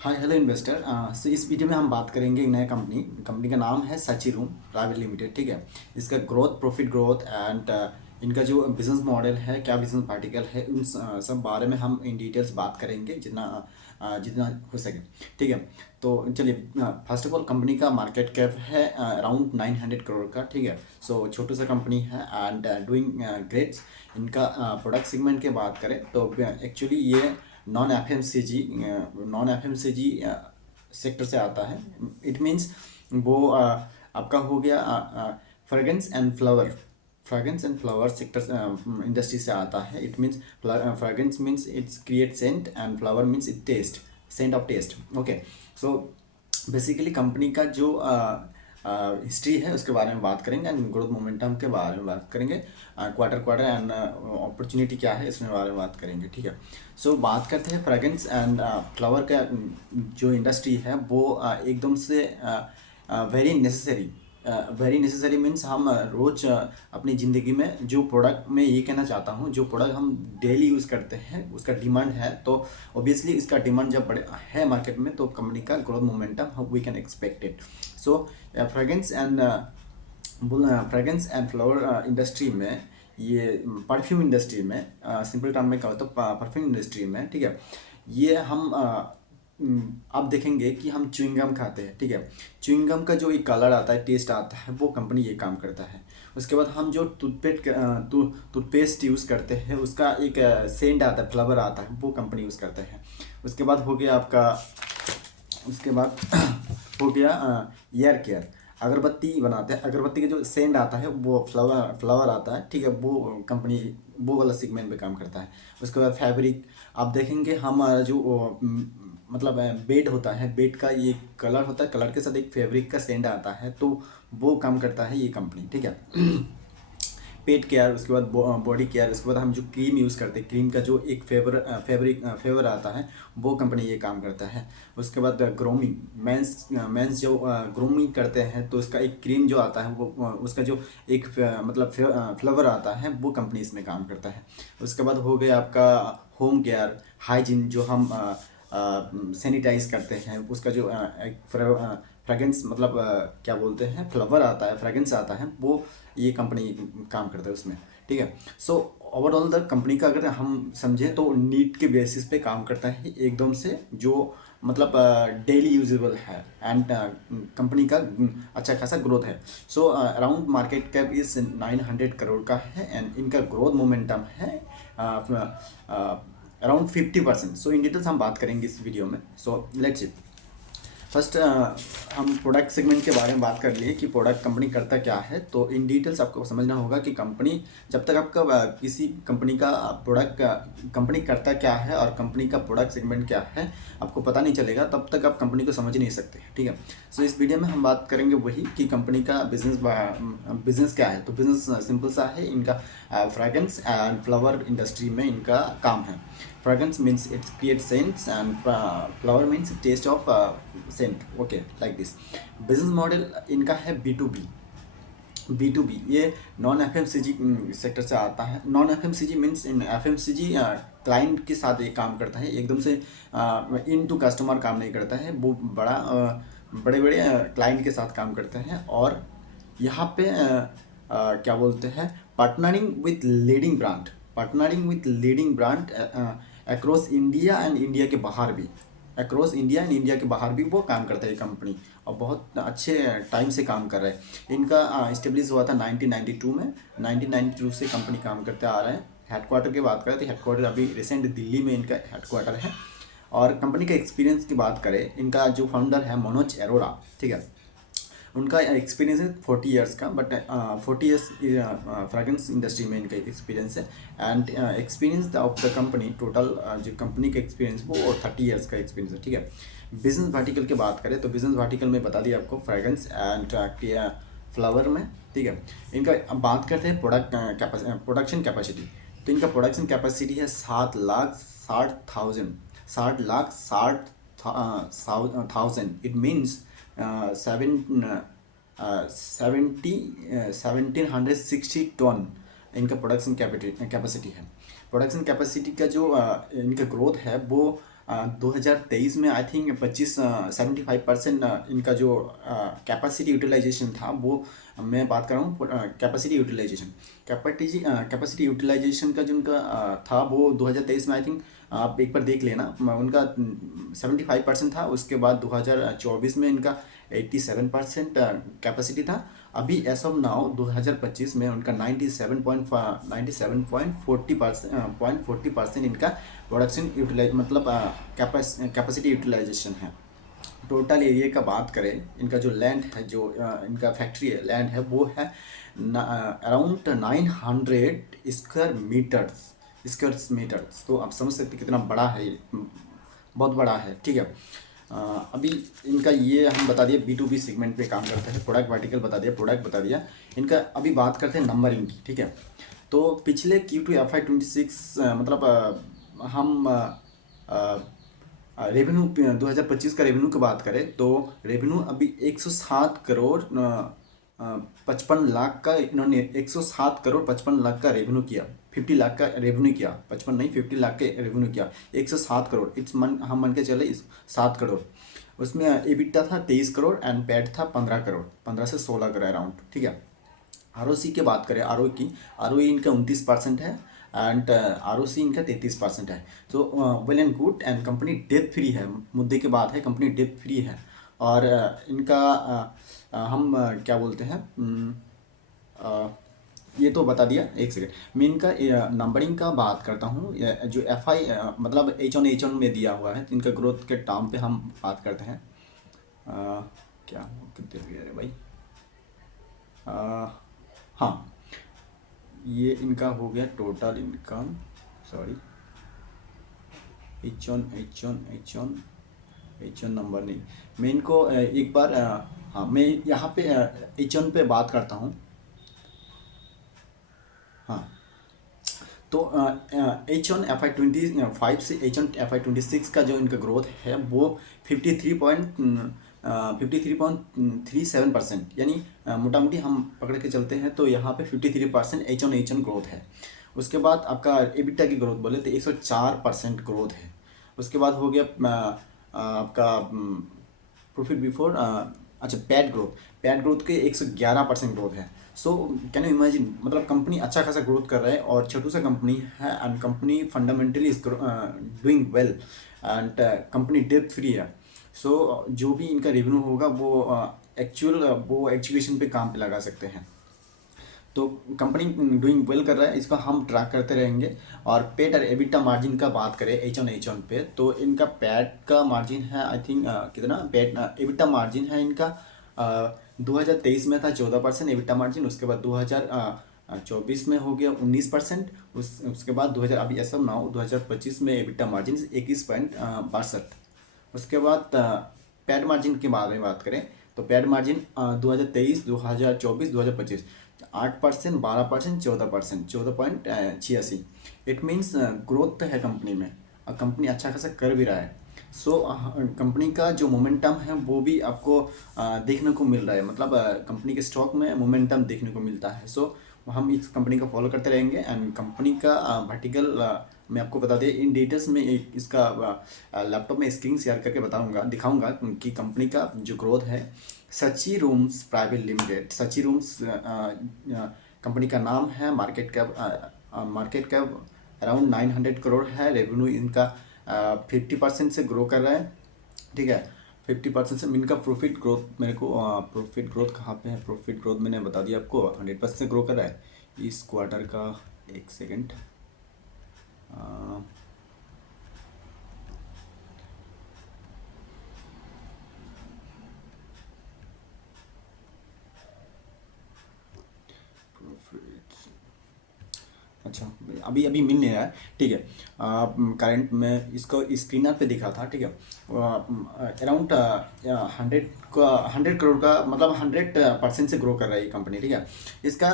Hi hello investor. सो इस video में हम बात करेंगे एक नया कंपनी का नाम है सची रूम प्राइवेट लिमिटेड। ठीक है। इसका ग्रोथ, प्रॉफिट ग्रोथ एंड इनका जो बिजनेस मॉडल है, क्या बिजनेस वर्टिकल है, उन सब बारे में हम इन डिटेल्स बात करेंगे जितना हो सके। ठीक है। तो चलिए, फर्स्ट ऑफ ऑल कंपनी का मार्केट कैप है अराउंड 900 करोड़ का। ठीक है। सो छोटू सा कंपनी है एंड डूइंग ग्रेट। इनका प्रोडक्ट सेगमेंट की बात करें तो एक्चुअली ये non F M C G sector से आता है। इट मीन्स वो आपका हो गया fragrance and flower sector industry से आता है। It means fragrance means it's create scent and flower means it test, Saint of taste. Okay. So basically company का जो हिस्ट्री है उसके बारे में बात करेंगे एंड ग्रोथ मोमेंटम के बारे में बात करेंगे। क्वार्टर एंड अपॉर्चुनिटी क्या है इसमें बारे में बात करेंगे। ठीक है। सो बात करते हैं फ्रेगरेंस एंड फ्लावर का जो इंडस्ट्री है वो एकदम से वेरी नेसेसरी मीन्स हम रोज अपनी ज़िंदगी में जो प्रोडक्ट, मैं ये कहना चाहता हूँ, जो प्रोडक्ट हम डेली यूज़ करते हैं उसका डिमांड है। तो ऑब्वियसली इसका डिमांड जब बड़े है मार्केट में तो कंपनी का growth momentum we can expect it. So fragrance and flower industry में, ये परफ्यूम इंडस्ट्री में, सिंपल टर्म में कहो तो परफ्यूम इंडस्ट्री में, ठीक है, ये हम आप देखेंगे कि हम च्युइंगम खाते हैं। ठीक है। च्युइंगम का जो एक कलर आता है, टेस्ट आता है, वो कंपनी ये काम करता है। उसके बाद हम जो टूथपेस्ट यूज़ करते हैं उसका एक सेंट आता है, फ्लेवर आता है, वो कंपनी यूज़ करते हैं। उसके बाद हो गया आपका, उसके बाद हो गया ईयर केयर। अगरबत्ती बनाते हैं, अगरबत्ती का जो सेंट आता है वो फ्लावर आता है। ठीक है। वो कंपनी वो वाला सेगमेंट पे काम करता है। उसके बाद फैब्रिक आप देखेंगे, हमारा जो मतलब बेड होता है, बेड का ये कलर होता है, कलर के साथ एक फैब्रिक का सेंट आता है, तो वो काम करता है ये कंपनी। ठीक है। पेट केयर, उसके बाद बॉडी केयर, उसके बाद हम जो क्रीम यूज़ करते हैं, क्रीम का जो एक फेवर आता है, वो कंपनी ये काम करता है। उसके बाद ग्रूमिंग, मेंस जो ग्रूमिंग करते हैं तो उसका एक क्रीम जो आता है वो उसका जो एक मतलब फ्लेवर आता है, वो कंपनी इसमें काम करता है। उसके बाद हो गया आपका होम केयर, हाइजीन, जो हम सैनिटाइज करते हैं, उसका जो एक फ्रेगरेंस मतलब क्या बोलते हैं, फ्लेवर आता है, फ्रेगरेंस आता है, वो ये कंपनी काम करता है उसमें। ठीक है। सो ओवरऑल द कंपनी का अगर हम समझें तो नीड के बेसिस पे काम करता है एकदम से, जो मतलब डेली यूजेबल है एंड कंपनी का अच्छा खासा ग्रोथ है। So around market cap is 900 crore का है एंड इनका ग्रोथ मोमेंटम है अराउंड 50%। सो इन डिटेल्स हम बात करेंगे इस वीडियो में। So let's it. फर्स्ट हम प्रोडक्ट सेगमेंट के बारे में बात कर लिए कि प्रोडक्ट कंपनी करता क्या है। तो इन डिटेल्स आपको समझना होगा कि कंपनी, जब तक आपका किसी कंपनी का प्रोडक्ट कंपनी करता क्या है और कंपनी का प्रोडक्ट सेगमेंट क्या है आपको पता नहीं चलेगा, तब तक आप कंपनी को समझ नहीं सकते। ठीक है। सो इस वीडियो में हम बात करेंगे वही कि कंपनी का बिजनेस क्या है। तो बिजनेस सिंपल सा है इनका, फ्रेगरेंस एंड फ्लावर इंडस्ट्री में इनका काम है। Fragrance means it creates scents and flower means taste of scent. Okay, like this. Business model इनका है B2B। ये non F M C G sector से आता है। Non F M C G means in F M C G client के साथ एक काम करता है, एकदम से इन टू कस्टमर काम नहीं करता है। वो बड़े बड़े क्लाइंट के साथ काम करते हैं और यहाँ पे क्या बोलते हैं, partnering with leading brand across India and India के बाहर भी, वो काम करता है ये कंपनी, और बहुत अच्छे टाइम से काम कर रहा है। इनका इस्टेब्लिश हुआ था 1992 में। 1992 से कंपनी काम करते आ रहे हैं। हेडक्वार्टर की बात करें तो हेडक्वार्टर अभी रिसेंट दिल्ली में इनका हेडक्वार्टर है। और कंपनी का एक्सपीरियंस की बात करें, इनका जो फाउंडर है मनोज अरोड़ा, ठीक है, उनका एक्सपीरियंस है 40 ईयर्स का, बट 40 ईयर्स फ्रेगरेंस इंडस्ट्री में इनका एक्सपीरियंस है। And experience of the company total, जो कंपनी का एक्सपीरियंस वो 30 ईयर्स का एक्सपीरियंस है। ठीक है। बिजनेस वर्टिकल की बात करें तो बिजनेस वर्टिकल में बता दिया आपको, फ्रेगरेंस एंड फ्लावर में। ठीक है। इनका अब बात करते हैं प्रोडक्शन कैपेसिटी। तो इनका प्रोडक्शन कैपेसिटी है 7,60,000, 7,60,000। इट मीन्स 1760 टन इनका प्रोडक्शन कैपेसिटी है। प्रोडक्शन कैपेसिटी का जो इनका ग्रोथ है वो 2023 में आई थिंक 75% इनका जो कैपेसिटी यूटिलाइजेशन था, वो मैं बात कर रहा हूँ कैपेसिटी यूटिलाइजेशन। कैपेसिटी यूटिलाइजेशन का जो उनका था वो 2023 में आई थिंक आप एक बार देख लेना, उनका 75% था। उसके बाद 2024 में इनका 87% कैपेसिटी था। अभी एस ऑफ नाउ 2025 में उनका 97.40% इनका प्रोडक्शन यूटिलाइज मतलब कैपेसिटी यूटिलाइजेशन है। टोटल एरिया का बात करें, इनका जो लैंड है, जो इनका फैक्ट्री है, लैंड है, वो है अराउंड 900 स्क्वायर मीटर्स। तो आप समझ सकते हैं कितना बड़ा है ये, बहुत बड़ा है, ठीक है। अभी इनका ये हम बता दिया B2B सेगमेंट पे काम करते हैं, प्रोडक्ट वर्टिकल बता दिया, प्रोडक्ट बता दिया। इनका अभी बात करते हैं नंबरिंग की, ठीक है। तो पिछले Q2 FY26 मतलब हम रेवेन्यू 2025 का रेवेन्यू की बात करें तो रेवेन्यू अभी 107 करोड़ 55 लाख का, इन्होंने 107 करोड़ 55 लाख का रेवेन्यू किया, 50 लाख का रेवेन्यू किया, 55 नहीं 50 लाख के रेवेन्यू किया, 107 करोड़ हम मन के चले 7 करोड़। उसमें एबिटा था 23 करोड़ एंड पैट था 15 करोड़, 15 से 16 करोड़ अराउंड, ठीक है। ROC की बात करें, ROE इनका 29% है एंड ROC इनका 33% है। तो well and good and company debt free है, मुद्दे की बात है, कंपनी डेट फ्री है। और इनका हम क्या बोलते हैं, ये तो बता दिया। एक सेकेंड, मैं इनका नंबरिंग का बात करता हूँ। जो FI मतलब H1 में दिया हुआ है, इनका ग्रोथ के टर्म पे हम बात करते हैं। क्या कितने हो गया रे भाई, हाँ, ये इनका हो गया total income, sorry H1 number नहीं, मैं इनको एक बार हाँ, मैं यहाँ पे H1 पे बात करता हूँ। हाँ, तो H1 FY25 से H1 FY26 का जो इनका ग्रोथ है वो 53.37%, यानी मोटा मोटी हम पकड़ के चलते हैं तो यहाँ पे 53% H1 ग्रोथ है। उसके बाद आपका EBITDA की ग्रोथ बोले तो 104% ग्रोथ है। उसके बाद हो गया आपका प्रॉफिट बिफोर, अच्छा पैट ग्रोथ के 111% ग्रोथ है। सो कैन यू इमेजिन, मतलब कंपनी अच्छा खासा ग्रोथ कर रहा है और छोटू सा कंपनी है and company fundamentally is doing well and company debt free है। सो जो भी इनका रेवेन्यू होगा वो एक्चुअल वो एजुकेशन पे काम पे लगा सकते हैं। तो कंपनी डूइंग वेल कर रहा है, इसका हम ट्रैक करते रहेंगे। और पेट और एबिटा मार्जिन का बात करें H1 पे, तो इनका पैट का मार्जिन है आई थिंक कितना, पैट एबिटा मार्जिन है इनका 2023 में था 14% एबिटा मार्जिन। उसके बाद 2024 में हो गया 19%। उसके बाद 2000 अभी ऐसा ना हो 2025 में एबिटा मार्जिन 21.62। उसके बाद पैड मार्जिन के बारे में बात करें तो pad margin 2023, 2024, 2025 8%, 12%, 14%, 14.86। It means growth है कंपनी में और कंपनी अच्छा खासा कर भी रहा है। सो कंपनी का जो मोमेंटम है वो भी आपको देखने को मिल रहा है, मतलब कंपनी के स्टॉक में मोमेंटम देखने को मिलता है। सो हम इस कंपनी को फॉलो करते रहेंगे एंड कंपनी का वर्टिकल मैं आपको बता दें इन डिटेल्स में, एक इसका लैपटॉप में स्क्रीन शेयर करके बताऊंगा, दिखाऊंगा कि कंपनी का जो ग्रोथ है। सची रूम्स प्राइवेट लिमिटेड, सची रूम्स कंपनी का नाम है। मार्केट कैप अराउंड 900 करोड़ है। रेवेन्यू इनका 50% से ग्रो कर रहा है, ठीक है। 50% से इनका प्रॉफिट ग्रोथ, मेरे को प्रॉफिट ग्रोथ कहाँ पे है, प्रॉफिट ग्रोथ मैंने बता दिया आपको 100% से ग्रो कर रहा है इस क्वार्टर का। एक सेकेंड, अच्छा अभी अभी मिल नहीं रहा है, ठीक है। करंट में इसको स्क्रीनर पे दिखा था, ठीक है। अराउंड 100 करोड़ का, मतलब 100% से ग्रो कर रहा है ये कंपनी, ठीक है। इसका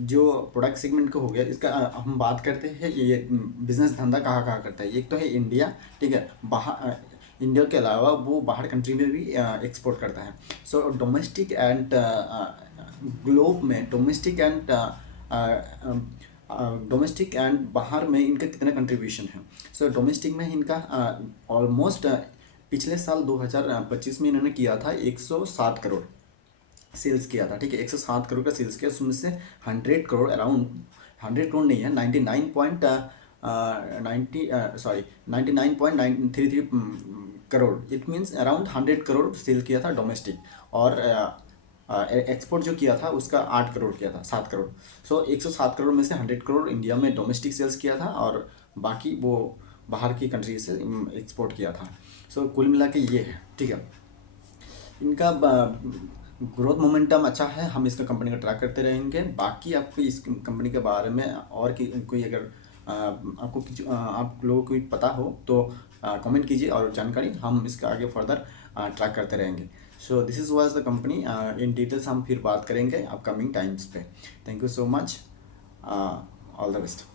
जो प्रोडक्ट सेगमेंट का हो गया, इसका हम बात करते हैं ये बिजनेस धंधा कहाँ कहाँ करता है। एक तो है इंडिया, ठीक है, बाहर इंडिया के अलावा वो बाहर कंट्री में भी एक्सपोर्ट करता है। सो डोमेस्टिक एंड ग्लोब में, डोमेस्टिक एंड डोमेस्टिक एंड बाहर में इनका कितना कंट्रीब्यूशन है। सो डोमेस्टिक में इनका ऑलमोस्ट पिछले साल 2025 में इन्होंने किया था 107 करोड़ सेल्स किया था, ठीक है। 107 करोड़ का सेल्स किया, उसमें से 100 करोड़ अराउंड, 100 करोड़ नहीं है, 99.33 crore, it means around 100 crore sale किया था डोमेस्टिक। और एक्सपोर्ट जो किया था उसका 8 करोड़ किया था, 7 करोड़। सो 107 करोड़ में से 100 करोड़ इंडिया में डोमेस्टिक सेल्स किया था और बाकी वो बाहर की कंट्री से एक्सपोर्ट किया था। सो कुल मिला के ये है, ठीक है। इनका ग्रोथ मोमेंटम अच्छा है, हम इसका कंपनी का ट्रैक करते रहेंगे। बाकी आपको इस कंपनी के बारे में और कोई अगर आप लोगों को पता हो तो कमेंट कीजिए और जानकारी हम इसका आगे फर्दर ट्रैक करते रहेंगे। So this is was the company, in details हम फिर बात करेंगे अपकमिंग टाइम्स पे। Thank you so much, all the best.